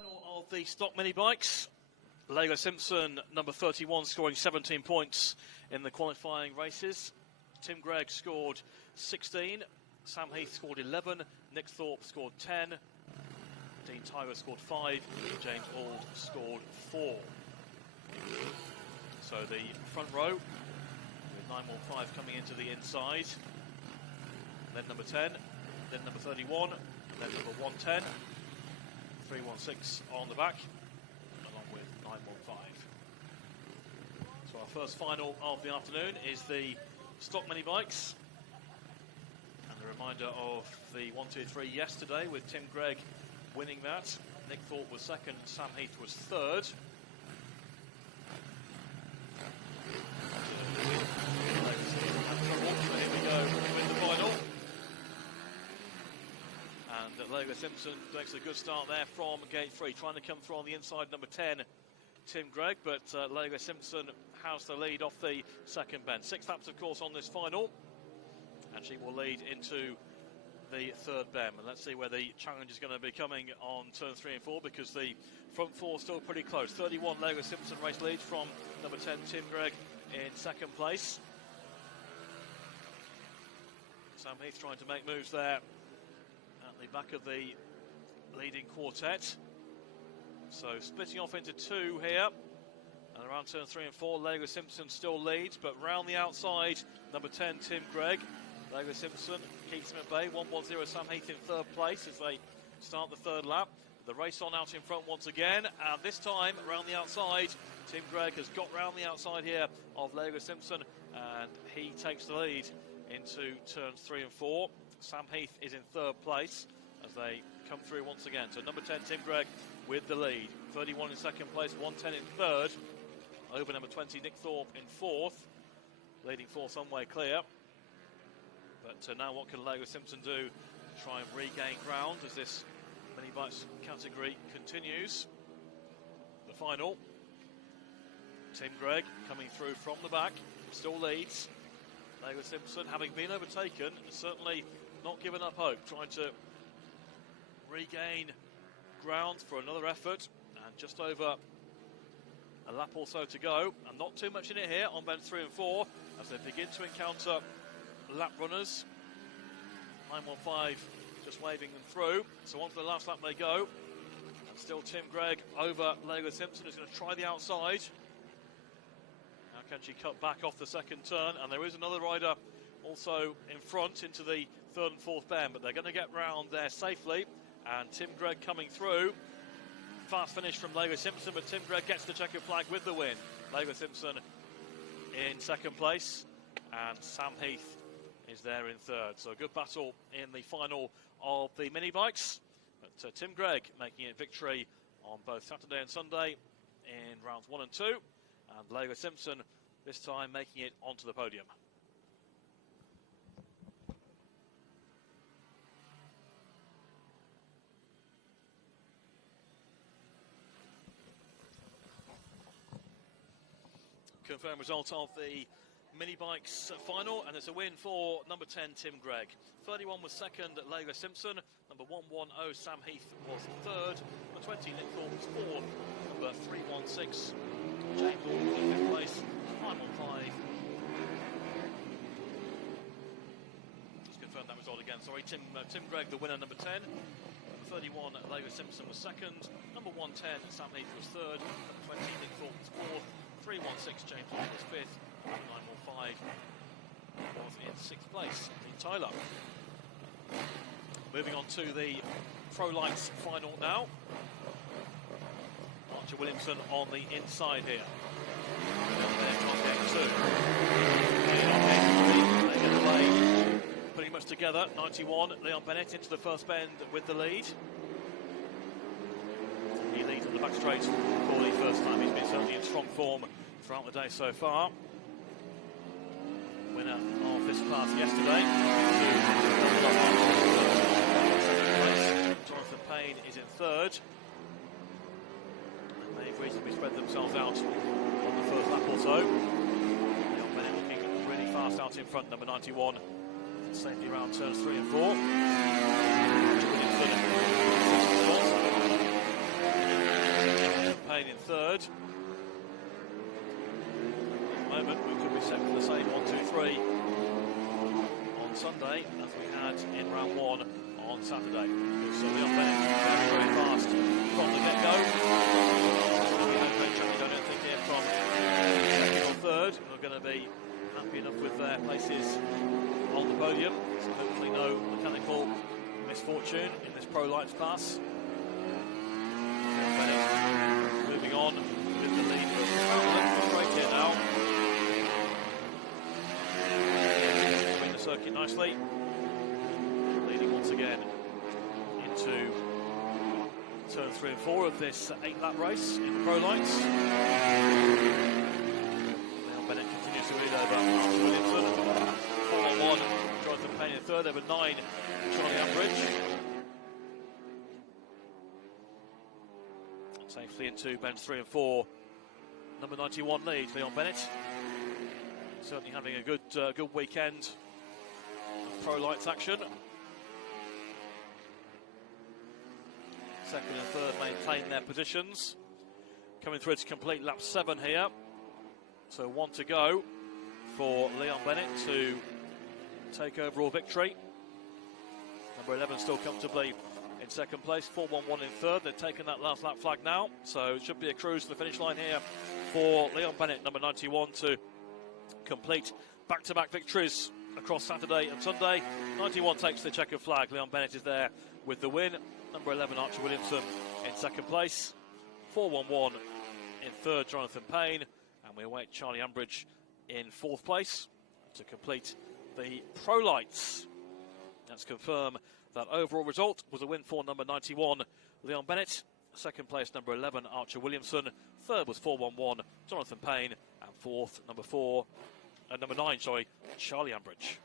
Final of the stock mini bikes. Lego Simpson, number 31, scoring 17 points in the qualifying races. Tim Gregg scored 16. Sam Heath scored 11. Nick Thorpe scored 10. Dean Tyler scored 5. James Auld scored 4. So the front row with 915 coming into the inside. Then number 10, then number 31, then number 110. 316 on the back, along with 915. So our first final of the afternoon is the stock mini bikes. And a reminder of the 1, 2, 3 yesterday with Tim Gregg winning that. Nick Thorpe was second, Sam Heath was third. So here we go with the final. And Lego Simpson makes a good start there from gate 3, trying to come through on the inside, number 10, Tim Gregg, but Lego Simpson has the lead off the second bend. 6 laps, of course, on this final, and she will lead into the third bend. And let's see where the challenge is going to be coming on turn 3 and 4, because the front 4 is still pretty close. 31 Lego Simpson race lead from number 10, Tim Gregg, in second place. Sam Heath trying to make moves there at the back of the leading quartet. So splitting off into 2 here, and around turn 3 and 4 Lego Simpson still leads, but round the outside number 10 Tim Gregg. Lego Simpson keeps him at bay. 110 Sam Heath in third place as they start the third lap. The race on out in front once again, and this time around the outside Tim Gregg has got round the outside here of Lego Simpson, and he takes the lead into turns 3 and 4. Sam Heath is in third place as they come through once again. So number 10, Tim Gregg, with the lead. 31 in second place, 110 in third. Over number 20, Nick Thorpe in fourth. Leading four some way clear. But now what can Lego Simpson do to try and regain ground as this mini bikes category continues? The final. Tim Gregg coming through from the back, still leads. Lego Simpson, having been overtaken, certainly not given up hope, trying to regain ground for another effort, and just over a lap or so to go, and not too much in it here on bend 3 and 4 as they begin to encounter lap runners. 915 just waving them through, so on to the last lap they go, and still Tim Gregg over Lego Simpson, who's going to try the outside. How can she cut back off the second turn? And there is another rider also in front into the third and fourth bend, but they're going to get round there safely. And Tim Gregg coming through. Fast finish from Lego Simpson, but Tim Gregg gets the checkered flag with the win. Lego Simpson in second place, and Sam Heath is there in third. So a good battle in the final of the mini bikes. But Tim Gregg making it victory on both Saturday and Sunday in rounds 1 and 2. And Lego Simpson this time making it onto the podium. Confirmed result of the mini bikes final, and it's a win for number 10 Tim Gregg. 31 was second at Lego Simpson. Number 110 Sam Heath was third. Number 20 Nick Thorpe was fourth. Number 316 James Auld was in fifth place. 915. Just confirm that result again. Sorry, Tim Gregg the winner, number 10. Number 31 Lego Simpson was second. Number 110 Sam Heath was third. Number 20 Nick Thorpe was fourth. 316 James Auld was fifth. 915 was in sixth place. Dean Tyler. Moving on to the Pro Lights final now. Archer Williamson on the inside here. And there's on deck 2. And on deck 3, they get away pretty much together. 91, Leon Bennett into the first bend with the lead. He leads on the back straight for the first time. He's been certainly in strong form throughout the day so far. Winner of this class yesterday. Jonathan Payne is in third. And they've reasonably spread themselves out on the first lap or so. Leon Bennett looking really fast out in front, number 91. Safely around turns 3 and 4. Payne in third. At the moment, we could be set for the same 1, 2, 3 on Sunday as we had in round 1 on Saturday. So Leon Bennett very, very fast from the get-go. I don't think here from second or third are going to be happy enough with their places on the podium. So hopefully no mechanical misfortune in this Pro Lights class. Leon Bennett moving on with the lead for straight here now. Doing the circuit nicely. Leading once again into turn 3 and 4 of this 8-lap race in the Pro Lights. Now Bennett continues to lead over Archie Williamson. 4-on-1, Jonathan Payne in third, over 9, Charlie Ambridge. Safely into bends 3 and 4. Number 91 leads, Leon Bennett. Certainly having a good weekend of Pro Lights action. Second and third maintain their positions. Coming through to complete lap 7 here. So 1 to go for Leon Bennett to take overall victory. Number 11 still comfortably in second place. 4-1-1 in third. They've taken that last lap flag now. So it should be a cruise to the finish line here for Leon Bennett, number 91, to complete back-to-back victories across Saturday and Sunday. 91 takes the checkered flag. Leon Bennett is there with the win. Number 11, Archie Williamson in second place. 4-1-1 in third, Jonathan Payne. And we await Charlie Ambridge in fourth place to complete the Pro Lights. Let's confirm that overall result was a win for number 91, Leon Bennett. Second place, number 11, Archie Williamson. Third was 4-1-1, Jonathan Payne. And fourth, number 9, Charlie Ambridge.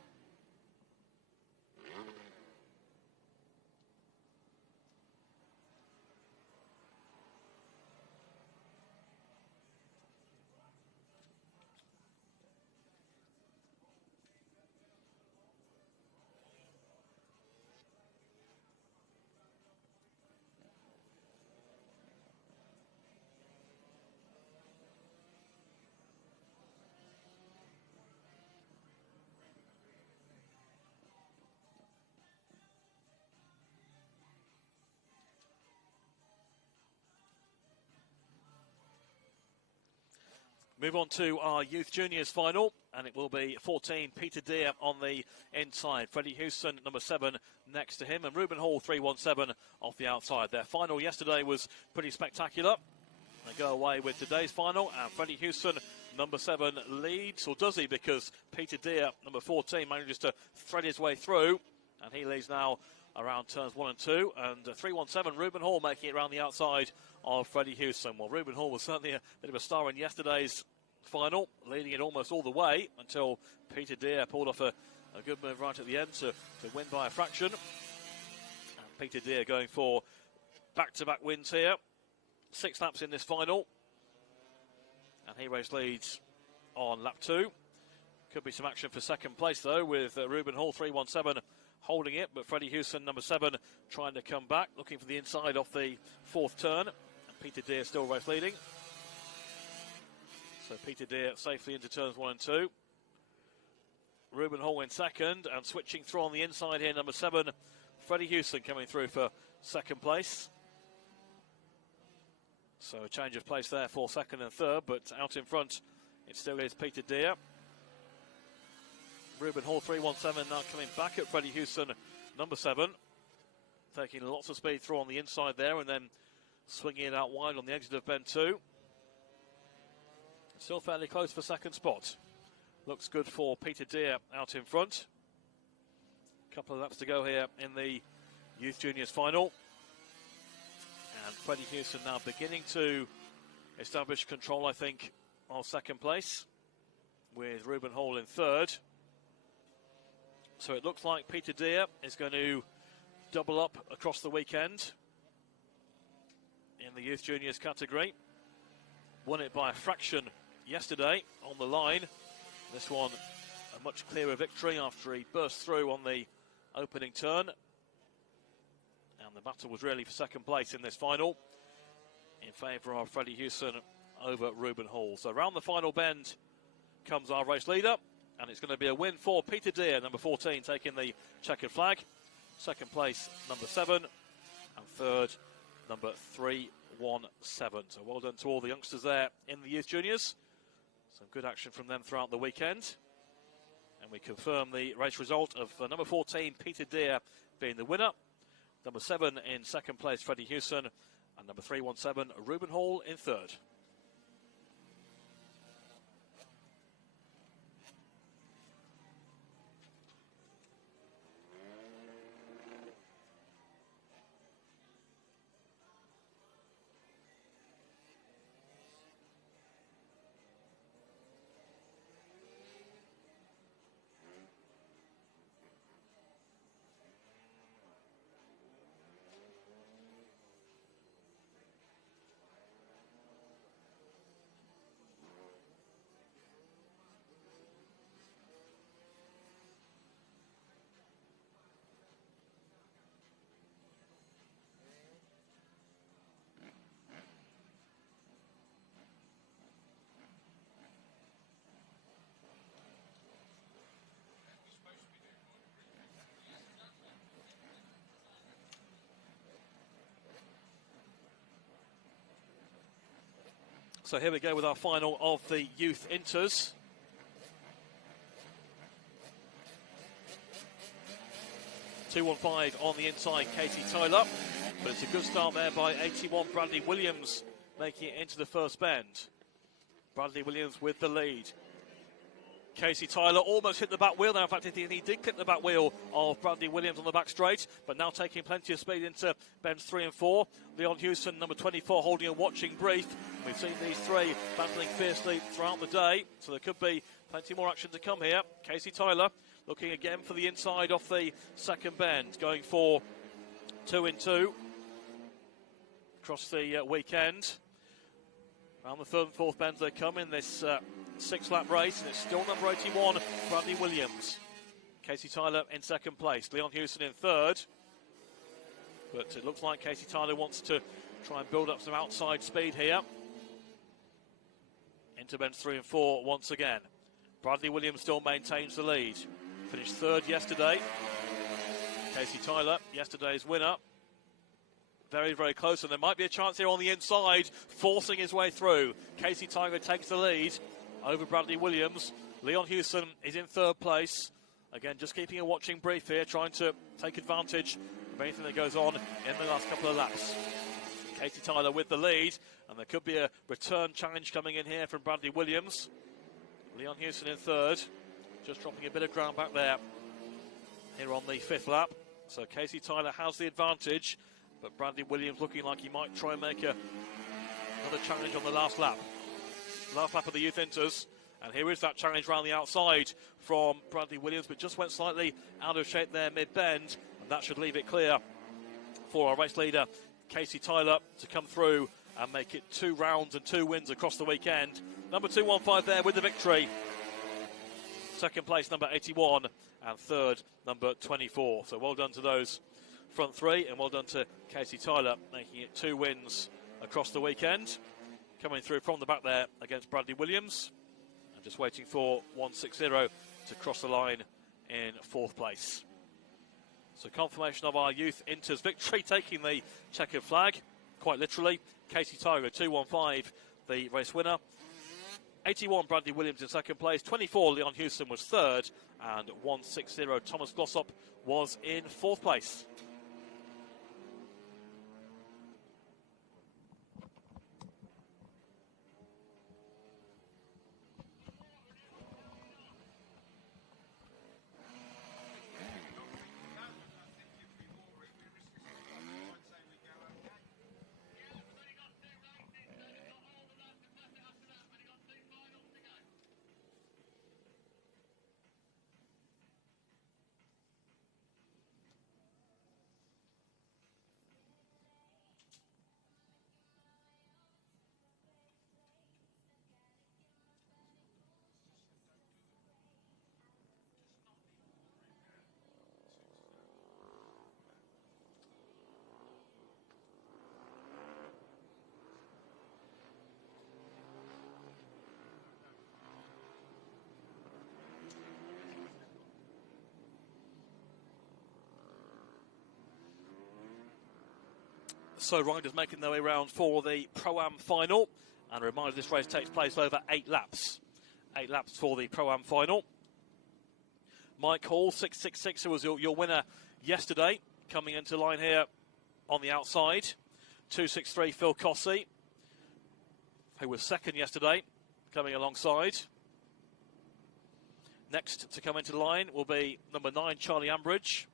Move on to our Youth Juniors final, and it will be 14, Peter Deere on the inside. Freddie Houston, number 7, next to him, and Ruben Hall, 317, off the outside. Their final yesterday was pretty spectacular. They go away with today's final, and Freddie Houston, number 7, leads, or does he? Because Peter Deere, number 14, manages to thread his way through, and he leads now around turns 1 and 2, and 317, Ruben Hall making it around the outside of Freddie Houston. Well, Ruben Hall was certainly a bit of a star in yesterday's final, leading it almost all the way until Peter Deere pulled off a good move right at the end to win by a fraction. And Peter Deere going for back-to-back wins here. 6 laps in this final. And he race leads on lap 2. Could be some action for second place, though, with Ruben Hall, 317, holding it. But Freddie Houston, number 7, trying to come back, looking for the inside off the 4th turn. And Peter Deere still race leading. So Peter Deere safely into turns 1 and 2. Ruben Hall in second, and switching through on the inside here, number 7, Freddie Houston coming through for second place. So a change of place there for second and third, but out in front it still is Peter Deere. Ruben Hall, 317, now coming back at Freddie Houston, number 7. Taking lots of speed through on the inside there, and then swinging it out wide on the exit of bend 2. Still fairly close for second spot. Looks good for Peter Deere out in front. Couple of laps to go here in the Youth Juniors final. And Freddie Houston now beginning to establish control, I think, of second place, with Ruben Hall in third. So it looks like Peter Deere is going to double up across the weekend in the Youth Juniors category. Won it by a fraction yesterday on the line. This one a much clearer victory after he burst through on the opening turn. And the battle was really for second place in this final. in favour of Freddie Houston over Ruben Hall. So around the final bend comes our race leader, and it's going to be a win for Peter Deere, number 14, taking the checkered flag. Second place, number 7, and third, number 317. So well done to all the youngsters there in the youth juniors. Some good action from them throughout the weekend. And we confirm the race result of number 14, Peter Deere, being the winner. Number 7 in second place, Freddie Houston, and number 317, Ruben Hall, in third. So here we go with our final of the youth inters. .215 on the inside, Casey Tyler. But it's a good start there by 81, Bradley Williams, making it into the first bend. Bradley Williams with the lead. Casey Tyler almost hit the back wheel. Now, in fact, he did clip the back wheel of Bradley Williams on the back straight, but now taking plenty of speed into bends 3 and 4. Leon Houston, number 24, holding a watching brief. We've seen these three battling fiercely throughout the day, so there could be plenty more action to come here. Casey Tyler looking again for the inside off the second bend, going for 2 and 2 across the weekend. Around the third and fourth bends they come in this 6-lap race, and it's still number 81, Bradley Williams. Casey Tyler in second place, Leon Houston in third. But it looks like Casey Tyler wants to try and build up some outside speed here. Into bends 3 and 4 once again. Bradley Williams still maintains the lead. Finished third yesterday. Casey Tyler, yesterday's winner. Very, very close, and there might be a chance here on the inside, forcing his way through. Casey Tyler takes the lead over Bradley Williams. Leon Houston is in third place. Again, just keeping a watching brief here, trying to take advantage of anything that goes on in the last couple of laps. Casey Tyler with the lead, and there could be a return challenge coming in here from Bradley Williams. Leon Houston in third, just dropping a bit of ground back there here on the 5th lap. So Casey Tyler has the advantage, but Bradley Williams looking like he might try and make another challenge on the last lap. Last lap of the youth inters, and here is that challenge round the outside from Bradley Williams, but just went slightly out of shape there mid-bend, and that should leave it clear for our race leader Casey Tyler to come through and make it 2 rounds and 2 wins across the weekend. Number 215 there with the victory. Second place, number 81, and third, number 24. So well done to those front three, and well done to Casey Tyler, making it 2 wins across the weekend. Coming through from the back there against Bradley Williams, and just waiting for 160 to cross the line in 4th place. So confirmation of our youth inters victory, taking the checkered flag, quite literally. Casey Tyler, 215, the race winner. 81, Bradley Williams in second place. 24, Leon Houston was third, and 160, Thomas Glossop was in 4th place. So riders making their way around for the Pro-Am final. And a reminder, this race takes place over 8 laps. 8 laps for the Pro-Am final. Mike Hall, 666, who was your winner yesterday, coming into line here on the outside. 263, Phil Cossey, who was second yesterday, coming alongside. Next to come into line will be number 9, Charlie Ambridge,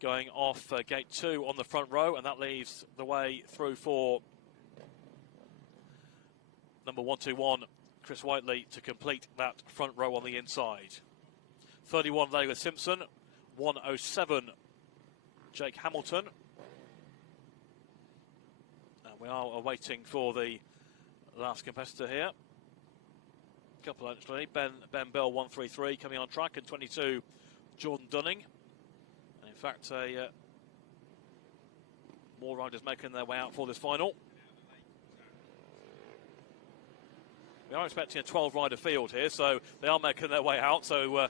going off gate 2 on the front row, and that leaves the way through for number 121, Chris Whiteley, to complete that front row on the inside. 31, Vega Simpson. 107, Jake Hamilton. And we are waiting for the last competitor here. Couple actually. Ben Bell, 133, coming on track, and 22, Jordan Dunning. And in fact, more riders making their way out for this final. We are expecting a 12-rider field here, so they are making their way out. So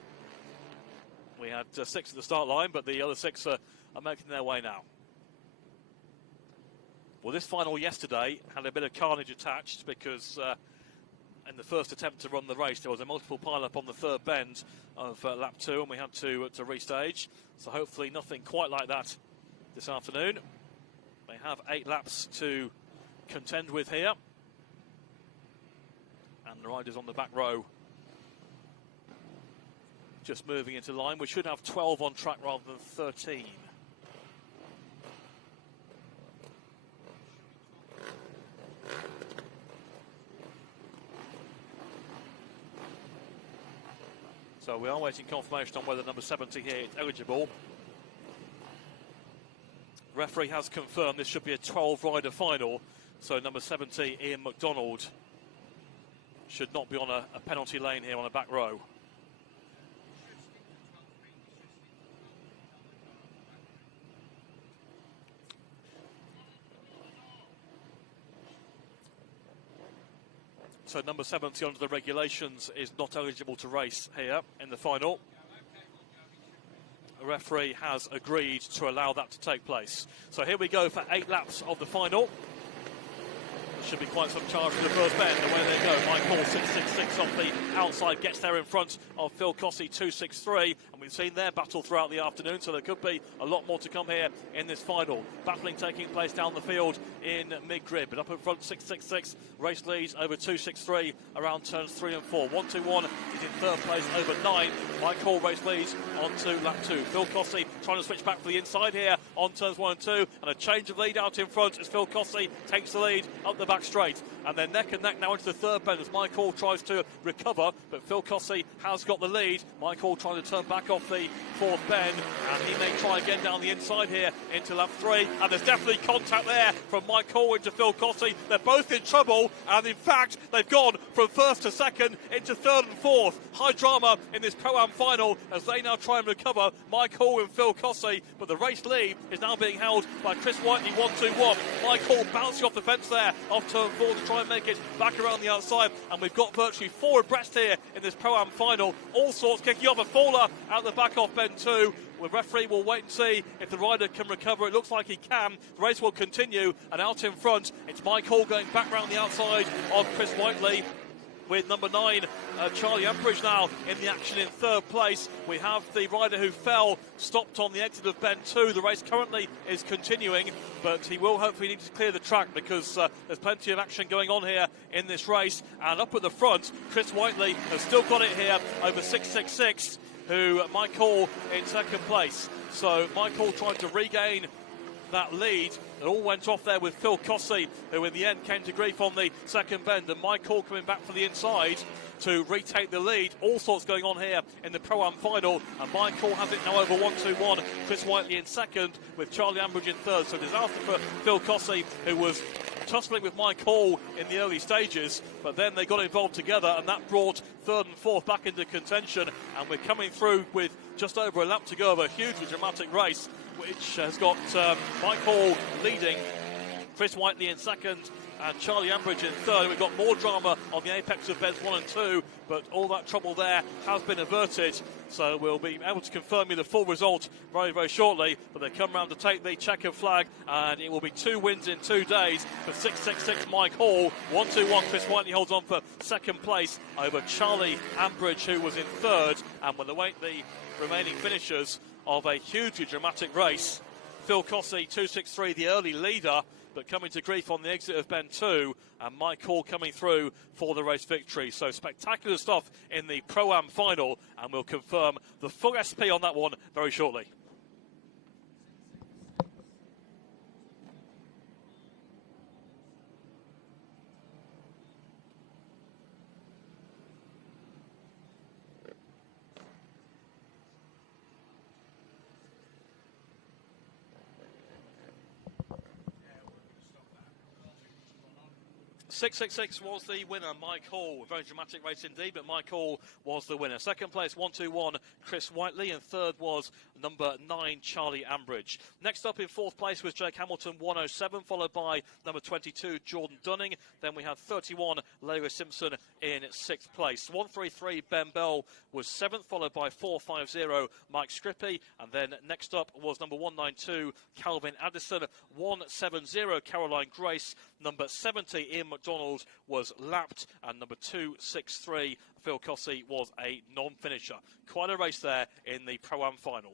we had 6 at the start line, but the other 6 are making their way now. Well, this final yesterday had a bit of carnage attached because in the first attempt to run the race, there was a multiple pile-up on the third bend of lap 2, and we had to restage. So hopefully nothing quite like that this afternoon. They have 8 laps to contend with here. And the riders on the back row just moving into line. We should have 12 on track rather than 13. So we are waiting confirmation on whether number 70 here is eligible. Referee has confirmed this should be a 12-rider final, so number 70, Ian McDonald, should not be on a penalty lane here on a back row. So number 70 under the regulations is not eligible to race here in the final. The referee has agreed to allow that to take place. So here we go for 8 laps of the final. Should be quite some charge for the first bend. Away they go. Mike Hall, 666 off the outside, gets there in front of Phil Cossey, 263. And we've seen their battle throughout the afternoon, so there could be a lot more to come here in this final. Battling taking place down the field in mid-grid. But up in front, 666. Race leads over 263 around turns 3 and 4. 121 is in third place over 9. Mike Hall race leads on to lap 2. Phil Cossey trying to switch back for the inside here on turns 1 and 2. And a change of lead out in front as Phil Cossey takes the lead up the back straight, and then neck and neck now into the third bend as Mike Hall tries to recover, but Phil Cossey has got the lead. Mike Hall trying to turn back off the fourth bend, and he may try again down the inside here into lap 3, and there's definitely contact there from Mike Hall into Phil Cossey. They're both in trouble, and in fact they've gone from first to second into third and fourth. High drama in this Pro-Am final as they now try and recover, Mike Hall and Phil Cossey, but the race lead is now being held by Chris Whiteley, 121. Mike Hall bouncing off the fence there off turn 4 to try and make it back around the outside, and we've got virtually 4 abreast here in this Pro-Am final. All sorts kicking off. A faller out the back off bend 2. The referee will wait and see if the rider can recover. It looks like he can. The race will continue, and out in front it's Mike Hall going back round the outside of Chris Whiteley, with number 9, Charlie Ambridge now in the action in third place. We have the rider who fell stopped on the exit of bend 2. The race currently is continuing, but he will hopefully need to clear the track because there's plenty of action going on here in this race. And up at the front, Chris Whiteley has still got it here over 666, who Mike Hall in second place. So Mike Hall trying to regain that lead. It all went off there with Phil Cossey, who in the end came to grief on the second bend, and Mike Hall coming back for the inside to retake the lead. All sorts going on here in the Pro-Am final, and Mike Hall has it now over 121. Chris Whiteley in second with Charlie Ambridge in third. So disaster for Phil Cossey, who was tussling with Mike Hall in the early stages, but then they got involved together, and that brought third and fourth back into contention. And we're coming through with just over a lap to go of a hugely dramatic race, which has got Mike Hall leading, Chris Whiteley in second, and Charlie Ambridge in third. We've got more drama on the apex of bends 1 and 2, but all that trouble there has been averted. so we'll be able to confirm you the full result very, very shortly. But they come round to take the checkered flag, and it will be 2 wins in 2 days for 666 Mike Hall. 1-2-1, Chris Whiteley holds on for second place over Charlie Ambridge, who was in third, and will await the remaining finishers of a hugely dramatic race. Phil Cossey, 263, the early leader, but coming to grief on the exit of Bend 2, and Mike Hall coming through for the race victory. So spectacular stuff in the Pro-Am final, and we'll confirm the full SP on that one very shortly. .666 was the winner, Mike Hall. A very dramatic race indeed, but Mike Hall was the winner. Second place, 1-2-1, Chris Whiteley, and third was number 9, Charlie Ambridge. Next up in fourth place was Jake Hamilton, 107, followed by number 22, Jordan Dunning. Then we had 31, Larry Simpson in sixth place. 133, Ben Bell was seventh, followed by 450, Mike Scrippy. And then next up was number 192, Calvin Addison, 170, Caroline Grace. Number 70, Ian McDonald, was lapped, and number 263, Phil Cossey, was a non-finisher. Quite a race there in the Pro-Am final.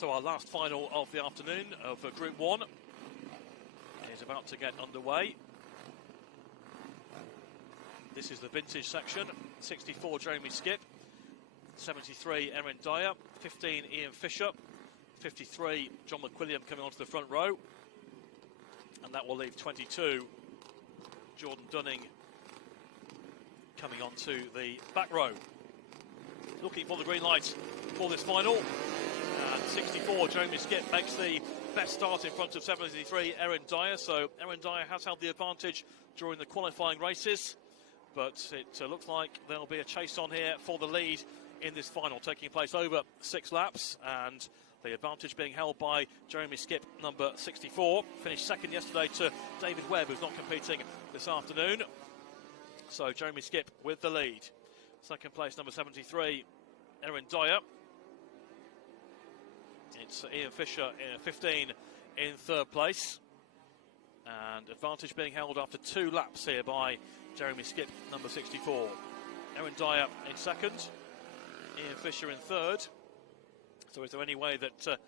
So our last final of the afternoon of Group 1 is about to get underway. This is the vintage section. 64, Jeremy Skip. 73, Erin Dyer. 15, Ian Fisher. 53, John McWilliam coming onto the front row. And that will leave 22, Jordan Dunning, coming onto the back row. Looking for the green light for this final. And 64, Jeremy Skip makes the best start in front of 73, Erin Dyer. So Erin Dyer has held the advantage during the qualifying races, but it looks like there'll be a chase on here for the lead in this final, taking place over 6 laps, and the advantage being held by Jeremy Skip, number 64. Finished second yesterday to David Webb, who's not competing this afternoon. So Jeremy Skip with the lead. Second place, number 73, Erin Dyer. It's Ian Fisher in 15 in third place. And advantage being held after 2 laps here by Jeremy Skip, number 64. Erin Dyer in second. Ian Fisher in third. So is there any way that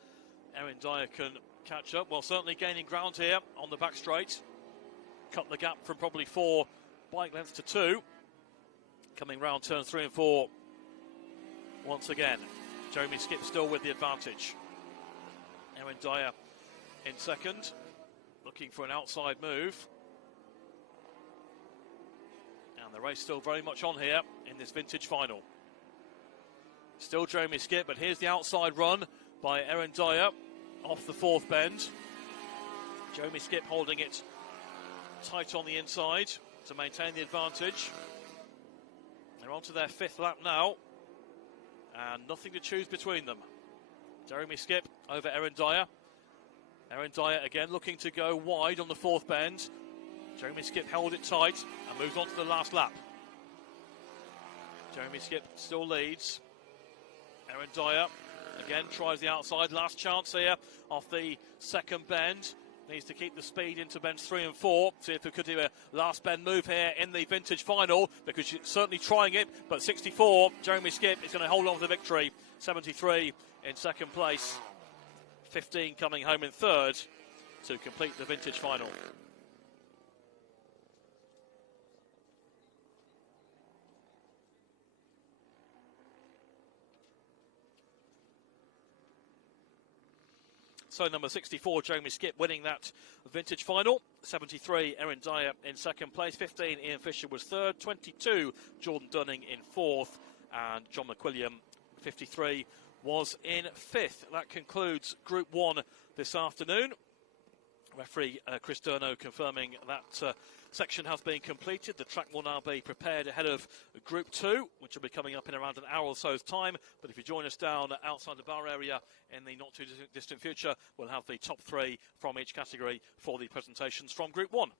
Erin Dyer can catch up? Well, certainly gaining ground here on the back straight. Cut the gap from probably 4 bike lengths to 2. Coming round turn 3 and 4 once again. Jeremy Skip still with the advantage. Erin Dyer in second, looking for an outside move. And the race still very much on here in this vintage final. Still Jeremy Skip, but here's the outside run by Erin Dyer off the 4th bend. Jeremy Skip holding it tight on the inside to maintain the advantage. They're on to their 5th lap now, and nothing to choose between them. Jeremy Skip over Erin Dyer. Erin Dyer again looking to go wide on the 4th bend. Jeremy Skip held it tight and moves on to the last lap. Jeremy Skip still leads. Erin Dyer again tries the outside. Last chance here off the 2nd bend. Needs to keep the speed into bends 3 and 4. See if we could do a last bend move here in the vintage final, because she's certainly trying it. But 64, Jeremy Skip is going to hold on to the victory. 73 in second place. 15 coming home in third to complete the vintage final. So number 64, Jeremy Skip, winning that vintage final. 73, Erin Dyer in second place. 15, Ian Fisher was third. 22, Jordan Dunning in fourth. And John McWilliam, 53, was in fifth. That concludes Group 1 this afternoon. Referee Chris Durno confirming that section has been completed. The track will now be prepared ahead of Group 2, which will be coming up in around an hour or so's time. But if you join us down outside the bar area in the not too distant future, we'll have the top 3 from each category for the presentations from Group 1.